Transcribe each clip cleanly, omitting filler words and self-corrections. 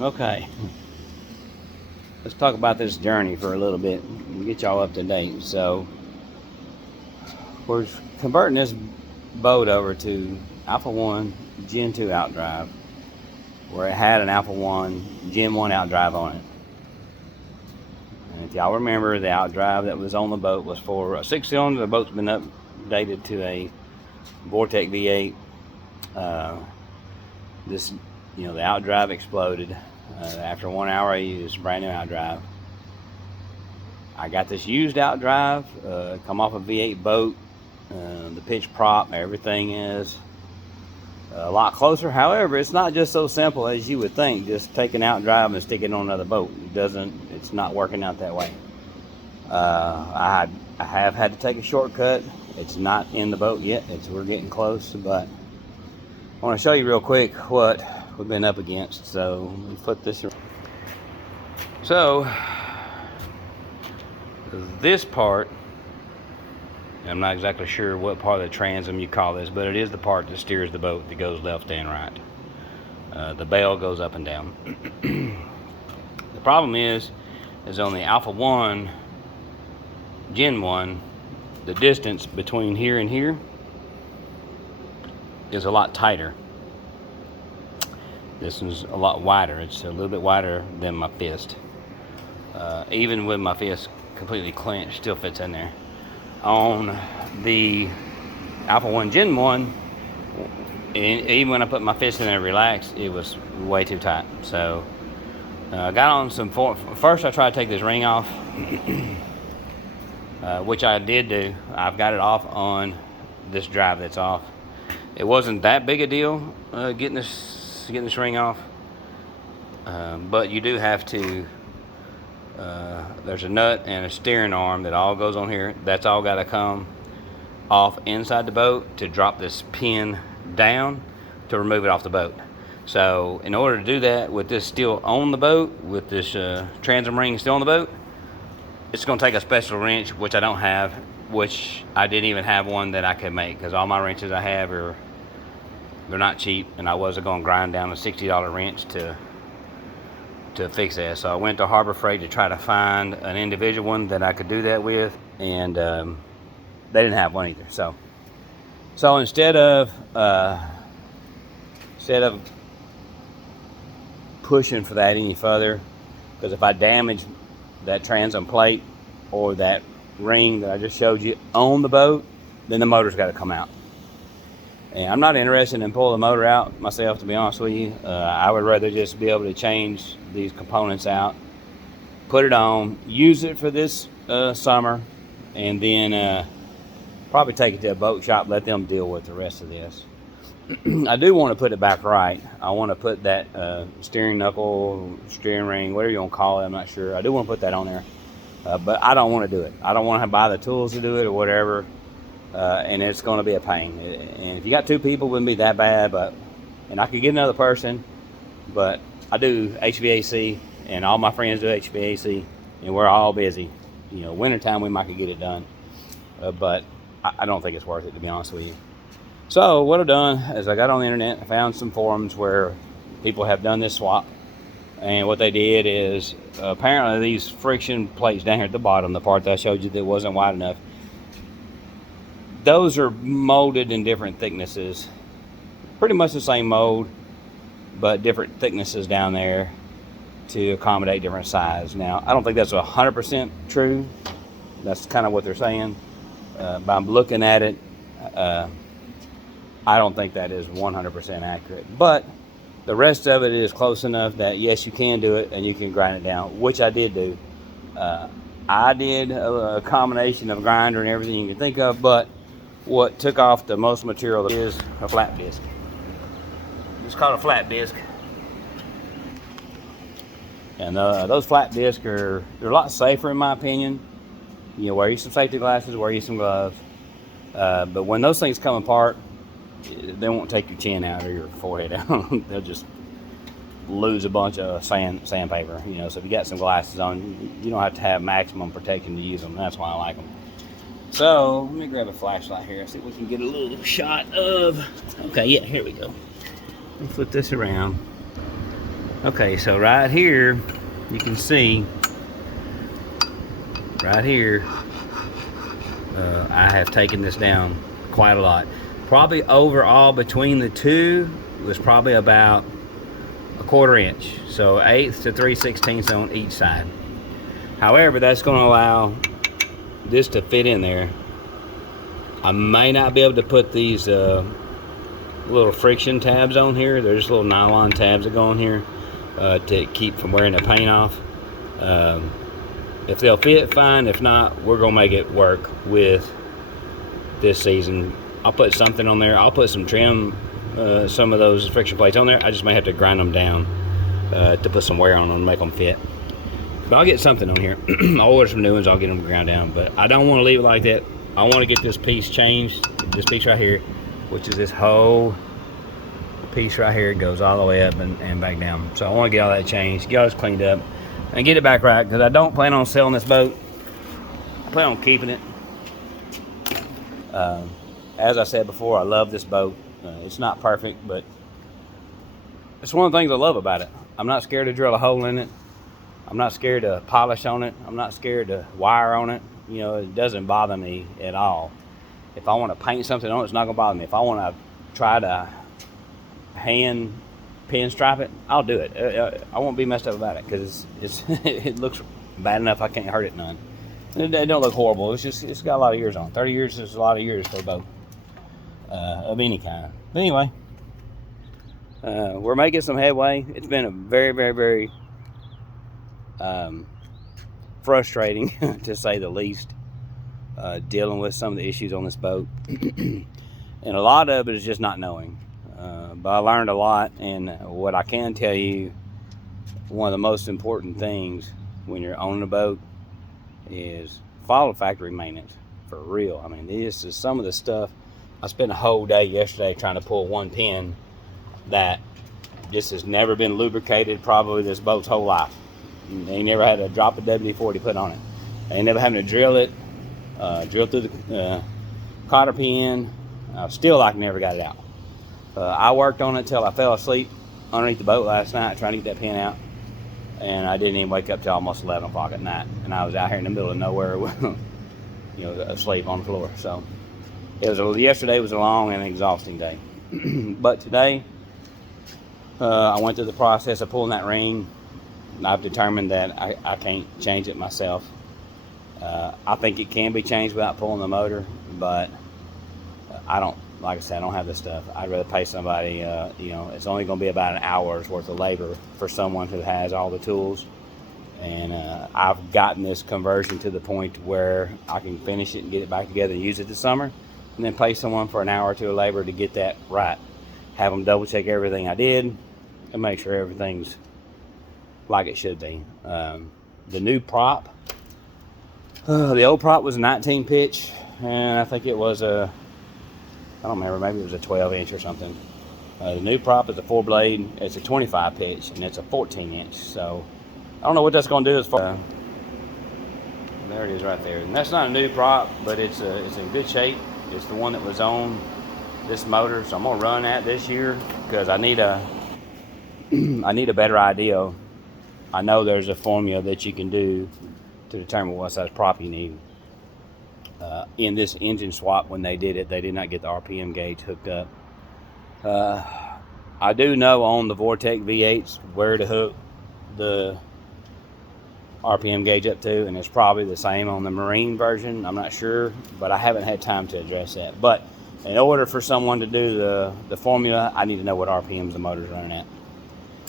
Okay, let's talk about this journey for a little bit and get y'all up to date. So we're converting this boat over to Alpha 1 Gen 2 outdrive, where it had an Alpha 1 Gen 1 outdrive on it. And if y'all remember, the outdrive that was on the boat was for a 6-cylinder. The boat's been updated to a Vortec V8. The outdrive exploded after 1 hour I used brand new outdrive. I got this used outdrive, come off a V8 boat. The pitch prop, everything is a lot closer. However, it's not just so simple as you would think, just take an outdrive and stick it on another boat. It's not working out that way. I have had to take a shortcut. It's not in the boat yet. We're getting close, but I want to show you real quick what we've been up against. So let me put this around. So this part, I'm not exactly sure what part of the transom you call this, but it is the part that steers the boat, that goes left and right. The bell goes up and down. The problem is on the Alpha 1 Gen 1, the distance between here and here is a lot tighter. This one's a lot wider. It's a little bit wider than my fist. Even with my fist completely clenched, still fits in there. On the Alpha 1 Gen 1, even when I put my fist in there relaxed, it was way too tight. So I got on some first I tried to take this ring off, which I did do. I've got it off on this drive that's off. It wasn't that big a deal getting this ring off, but you do have to. There's a nut and a steering arm that all goes on here. That's all got to come off inside the boat to drop this pin down to remove it off the boat. So in order to do that with this still on the boat, with this transom ring still on the boat, it's going to take a special wrench, which I don't have, which I didn't even have one that I could make, because all my wrenches I have they're not cheap, and I wasn't going to grind down a $60 wrench to fix that. So I went to Harbor Freight to try to find an individual one that I could do that with, and they didn't have one either. So instead of pushing for that any further, because if I damage that transom plate or that ring that I just showed you on the boat, then the motor's got to come out. And I'm not interested in pulling the motor out myself, to be honest with you. I would rather just be able to change these components out, put it on, use it for this summer, and then probably take it to a boat shop, let them deal with the rest of this. I do want to put it back right. I want to put that steering knuckle, steering ring, whatever you want to call it, I'm not sure. I do want to put that on there, but I don't want to do it. I don't want to buy the tools to do it or whatever. And it's going to be a pain. And if you got two people, it wouldn't be that bad, and I could get another person, but I do HVAC, and all my friends do HVAC, and we're all busy. Wintertime we might could get it done, but I don't think it's worth it, to be honest with you. So what I've done is I got on the internet, I found some forums where people have done this swap, and what they did is apparently these friction plates down here at the bottom, the part that I showed you that wasn't wide enough, those are molded in different thicknesses, pretty much the same mold, but different thicknesses down there to accommodate different size. Now, I don't think that's 100% true. That's kind of what they're saying. By looking at it, I don't think that is 100% accurate. But the rest of it is close enough that, yes, you can do it and you can grind it down, which I did do. I did a combination of grinder and everything you can think of, but what took off the most material is a flat disc. It's called a flat disc. And those flat discs they're a lot safer in my opinion. Wear you some safety glasses, wear you some gloves. But when those things come apart, they won't take your chin out or your forehead out. They'll just lose a bunch of sandpaper. So if you got some glasses on, you don't have to have maximum protection to use them. That's why I like them. So let me grab a flashlight here, see if we can get a little shot of. Okay, yeah, here we go. Let me flip this around. Okay, so right here, you can see, right here, I have taken this down quite a lot. Probably overall between the two was probably about a 1/4 inch. So 1/8 to 3/16 on each side. However, that's going to allow this to fit in there. I may not be able to put these little friction tabs on here. They're just little nylon tabs that go on here to keep from wearing the paint off. If they'll fit, fine. If not, we're gonna make it work with this season. I'll put something on there. I'll put some trim, some of those friction plates on there. I just may have to grind them down to put some wear on them and make them fit. But I'll get something on here. I'll order some new ones. I'll get them ground down. But I don't want to leave it like that. I want to get this piece changed. This piece right here, which is this whole piece right here, goes all the way up and back down. So I want to get all that changed, get all this cleaned up, and get it back right, because I don't plan on selling this boat. I plan on keeping it. As I said before, I love this boat. It's not perfect, but it's one of the things I love about it. I'm not scared to drill a hole in it. I'm not scared to polish on it. I'm not scared to wire on it. You know, it doesn't bother me at all. If I want to paint something on it, it's not going to bother me. If I want to try to hand pinstripe it, I'll do it. I won't be messed up about it, because it looks bad enough I can't hurt it none. It don't look horrible. It's got a lot of years on it. 30 years is a lot of years for a boat of any kind. But anyway, we're making some headway. It's been a very, very, very frustrating, to say the least, dealing with some of the issues on this boat. And a lot of it is just not knowing. But I learned a lot, and what I can tell you, one of the most important things when you're owning a boat is follow factory maintenance, for real. I mean, this is some of the stuff. I spent a whole day yesterday trying to pull one pin that just has never been lubricated probably this boat's whole life. They never had a drop of WD-40 put on it. They never having to drill it, drill through the cotter pin. Still, I never got it out. I worked on it till I fell asleep underneath the boat last night trying to get that pin out, and I didn't even wake up till almost 11 o'clock at night, and I was out here in the middle of nowhere, you know, asleep on the floor. So yesterday was a long and exhausting day. But today, I went through the process of pulling that ring, and I've determined that I can't change it myself. I think it can be changed without pulling the motor, but I don't. Like I said, I don't have this stuff. I'd rather pay somebody, you know, it's only going to be about an hour's worth of labor for someone who has all the tools. And I've gotten this conversion to the point where I can finish it and get it back together and use it this summer, and then pay someone for an hour or two of labor to get that right. Have them double check everything I did and make sure everything's like it should be. The new prop, the old prop was a 19 pitch, and I think it was I don't remember, maybe it was a 12 inch or something. The new prop is a 4-blade. It's a 25 pitch, and it's a 14 inch. So I don't know what that's going to do as far. There it is right there. And that's not a new prop, but it's in good shape. It's the one that was on this motor, so I'm going to run that this year because I need a better idea. I know there's a formula that you can do to determine what size prop you need. In this engine swap, when they did it, they did not get the RPM gauge hooked up. I do know on the Vortec V8s where to hook the RPM gauge up to, and it's probably the same on the Marine version. I'm not sure, but I haven't had time to address that. But in order for someone to do the formula, I need to know what RPMs the motor's running at.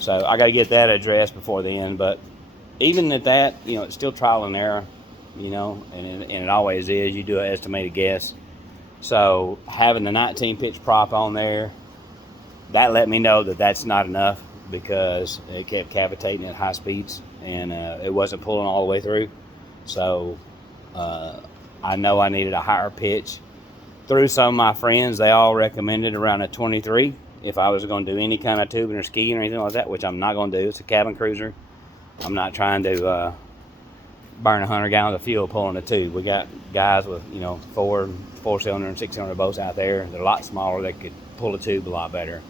So I got to get that addressed before the end. But even at that, you know, it's still trial and error. You know, and it always is. You do an estimated guess. So having the 19 pitch prop on there, that let me know that that's not enough, because it kept cavitating at high speeds, and it wasn't pulling all the way through. So I know I needed a higher pitch. Through some of my friends, they all recommended around a 23 if I was going to do any kind of tubing or skiing or anything like that, which I'm not going to do. It's a cabin cruiser. I'm not trying to burn 100 gallons of fuel pulling a tube. We got guys with, you know, four-cylinder and six-cylinder boats out there. They're a lot smaller. They could pull a tube a lot better.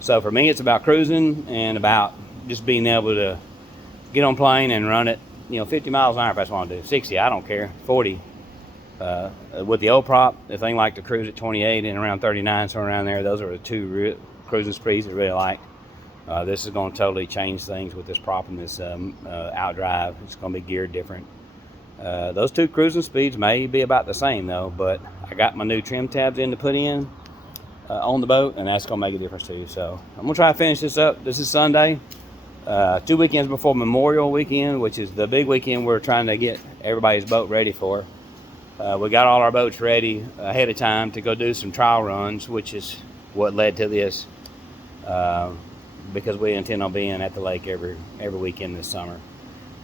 So for me, it's about cruising and about just being able to get on plane and run it, 50 miles an hour if that's what I want to do. 60, I don't care. 40. With the old prop, the thing like to cruise at 28 and around 39, somewhere around there. Those are the two cruising speeds I really like. This is going to totally change things with this prop and this outdrive. It's going to be geared different. Those two cruising speeds may be about the same though, but I got my new trim tabs in to put in on the boat, and that's going to make a difference too. So I'm going to try to finish this up. This is Sunday, 2 weekends before Memorial Weekend, which is the big weekend we're trying to get everybody's boat ready for. We got all our boats ready ahead of time to go do some trial runs, which is what led to this, because we intend on being at the lake every weekend this summer.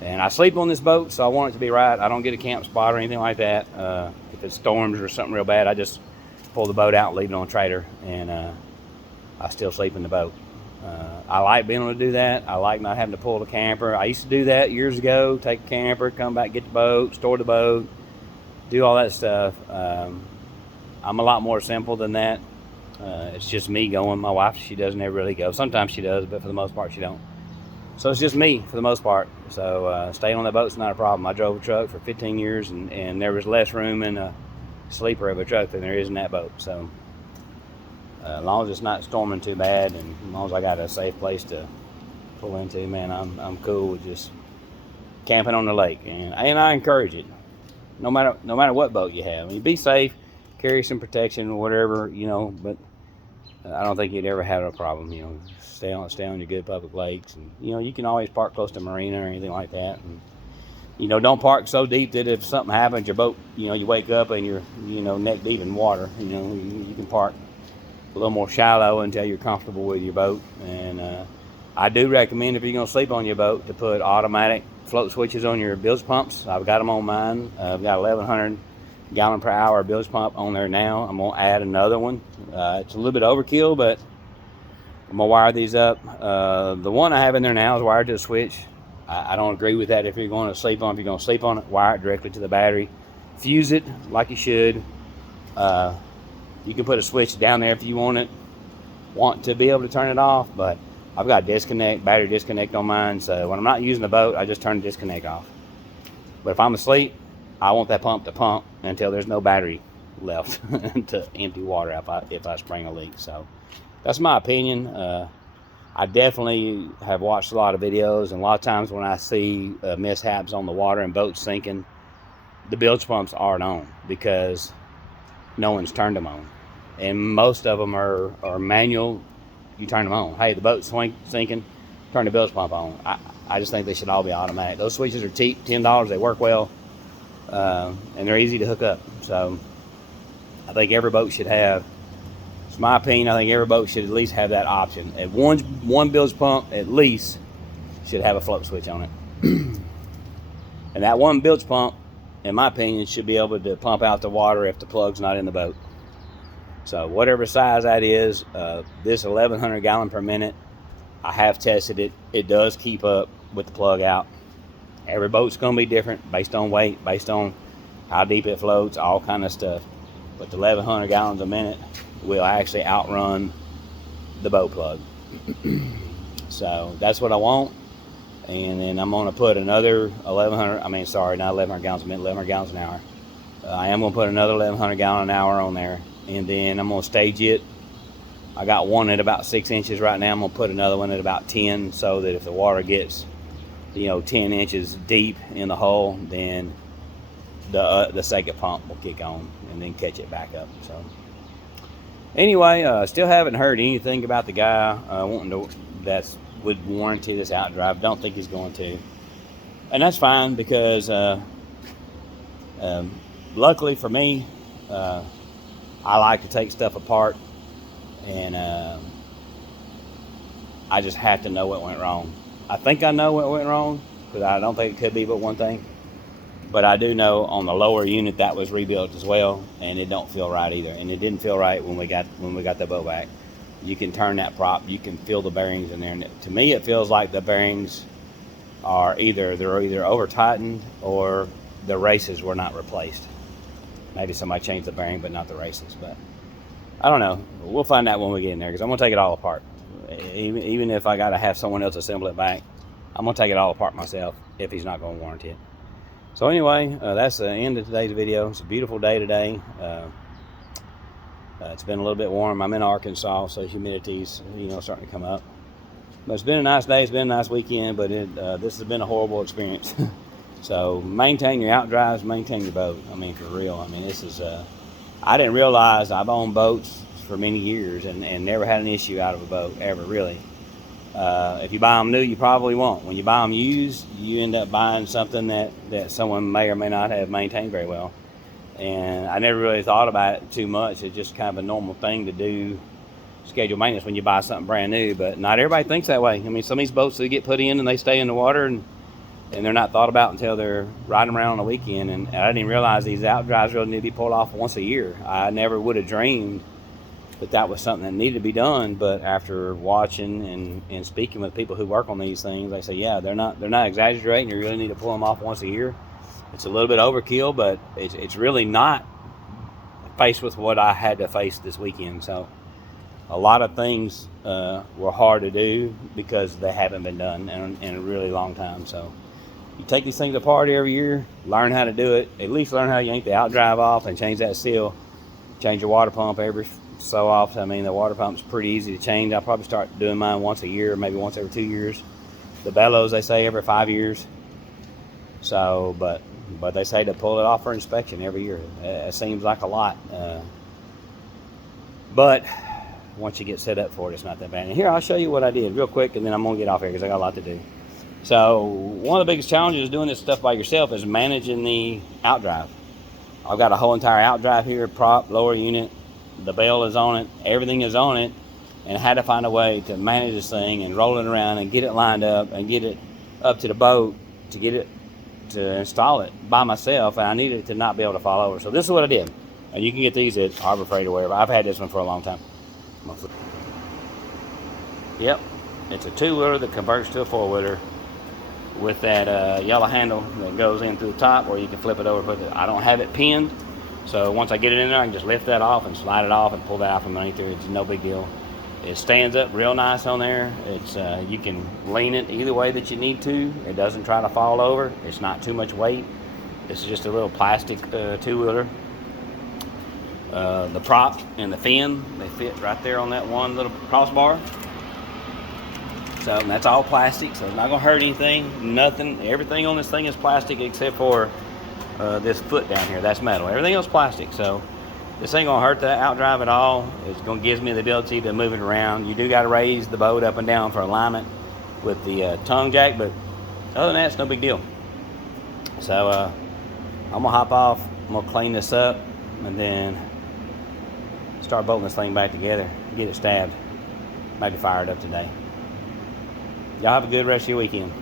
And I sleep on this boat, so I want it to be right. I don't get a camp spot or anything like that. If it storms or something real bad, I just pull the boat out and leave it on a trailer, and I still sleep in the boat. I like being able to do that. I like not having to pull the camper. I used to do that years ago, take the camper, come back, get the boat, store the boat, do all that stuff. I'm a lot more simple than that. It's just me going. My wife, she doesn't ever really go. Sometimes she does, but for the most part she don't. So it's just me for the most part. So staying on that boat's not a problem. I drove a truck for 15 years, and there was less room in a sleeper of a truck than there is in that boat. So as long as it's not storming too bad, and as long as I got a safe place to pull into, man, I'm cool with just camping on the lake. And I encourage it. No matter what boat you have. I mean, be safe, carry some protection or whatever, but I don't think you'd ever have a problem, stay on your good public lakes. And you can always park close to a marina or anything like that. And don't park so deep that if something happens, your boat, you wake up and you're neck deep in water. You can park a little more shallow until you're comfortable with your boat. And I do recommend, if you're going to sleep on your boat, to put automatic float switches on your bilge pumps. I've got them on mine. I've got 1,100 gallon per hour bilge pump on there now. I'm going to add another one. It's a little bit overkill, but I'm going to wire these up. The one I have in there now is wired to the switch. I don't agree with that. If you're going to sleep on it, wire it directly to the battery. Fuse it like you should. You can put a switch down there if you want to be able to turn it off, but I've got battery disconnect on mine, so when I'm not using the boat, I just turn the disconnect off. But if I'm asleep, I want that pump to pump until there's no battery left to empty water if I spring a leak. So that's my opinion. I definitely have watched a lot of videos, and a lot of times when I see mishaps on the water and boats sinking, the bilge pumps aren't on because no one's turned them on. And most of them are manual. You turn them on. Hey, the boat's sinking, turn the bilge pump on. I just think they should all be automatic. Those switches are cheap, $10. They work well, and they're easy to hook up. So I think every boat should have, it's my opinion, I think every boat should at least have that option. At one bilge pump at least should have a float switch on it. And that one bilge pump, in my opinion, should be able to pump out the water if the plug's not in the boat. So whatever size that is, this 1,100 gallon per minute, I have tested it. It does keep up with the plug out. Every boat's going to be different based on weight, based on how deep it floats, all kind of stuff. But the 1,100 gallons a minute will actually outrun the boat plug. So that's what I want. And then I'm going to put another 1,100 gallons a minute, 1,100 gallons an hour. I am going to put another 1,100 gallon an hour on there. And then I'm going to stage it. I got one at about 6 inches right now. I'm going to put another one at about 10, so that if the water gets 10 inches deep in the hull, then the second pump will kick on and then catch it back up. So anyway, still haven't heard anything about the guy that would warranty this outdrive. Don't think he's going to, and that's fine, because luckily for me, I like to take stuff apart, and I just have to know what went wrong. I think I know what went wrong, because I don't think it could be but one thing. But I do know on the lower unit that was rebuilt as well, and it don't feel right either. And it didn't feel right when we got the boat back. You can turn that prop, you can feel the bearings in there, and to me it feels like the bearings are either over tightened or the races were not replaced. Maybe somebody changed the bearing but not the races, but I don't know. We'll find out when we get in there, because I'm going to take it all apart. even if I got to have someone else assemble it back, I'm gonna take it all apart myself if he's not gonna warranty it. So anyway, that's the end of today's video. It's a beautiful day today. It's been a little bit warm. I'm in Arkansas, so humidity's starting to come up. But it's been a nice day. It's been a nice weekend, but this has been a horrible experience. So maintain your outdrives, maintain your boat. I mean, for real. I mean, this is. I didn't realize I've owned boats for many years and never had an issue out of a boat ever, really. If you buy them new, you probably won't. When you buy them used, you end up buying something that someone may or may not have maintained very well. And I never really thought about it too much. It's just kind of a normal thing to do, schedule maintenance when you buy something brand new. But not everybody thinks that way. I mean, some of these boats, they get put in and they stay in the water and they're not thought about until they're riding around on the weekend. And I didn't even realize these outdrives really need to be pulled off once a year. I never would have dreamed that was something that needed to be done. But after watching and speaking with people who work on these things, they say, yeah, they're not exaggerating. You really need to pull them off once a year. It's a little bit overkill, but it's really not faced with what I had to face this weekend. So a lot of things were hard to do because they haven't been done in a really long time. So you take these things apart every year, learn how to do it, at least learn how to yank the outdrive off and change that seal, change your water pump every so often. I mean, the water pump's pretty easy to change. I'll probably start doing mine once a year, maybe once every 2 years. The bellows, they say, every 5 years. So, but they say to pull it off for inspection every year. It seems like a lot. But once you get set up for it, it's not that bad. And here, I'll show you what I did real quick, and then I'm going to get off here because I got a lot to do. So one of the biggest challenges doing this stuff by yourself is managing the outdrive. I've got a whole entire outdrive here, prop, lower unit. The bell is on it. Everything is on it. And I had to find a way to manage this thing and roll it around and get it lined up and get it up to the boat to get it to install it by myself, and I needed it to not be able to fall over. So this is what I did. And you can get these at Harbor Freight or wherever. I've had this one for a long time. Yep, it's a 2-wheeler that converts to a 4-wheeler with that yellow handle that goes in through the top, where you can flip it over. I don't have it pinned, so once I get it in there, I can just lift that off and slide it off and pull that out from underneath there. It's no big deal. It stands up real nice on there. It's you can lean it either way that you need to. It doesn't try to fall over. It's not too much weight. This is just a little plastic 2-wheeler. The prop and the fin, they fit right there on that one little crossbar. So that's all plastic, so it's not gonna hurt anything. Nothing. Everything on this thing is plastic except for this foot down here. That's metal. Everything else is plastic. So this ain't gonna hurt the outdrive at all. It's gonna give me the ability to move it around. You do gotta raise the boat up and down for alignment with the tongue jack, but other than that, it's no big deal. So I'm gonna hop off. I'm gonna clean this up and then start bolting this thing back together. Get it stabbed. Maybe fire it up today. Y'all have a good rest of your weekend.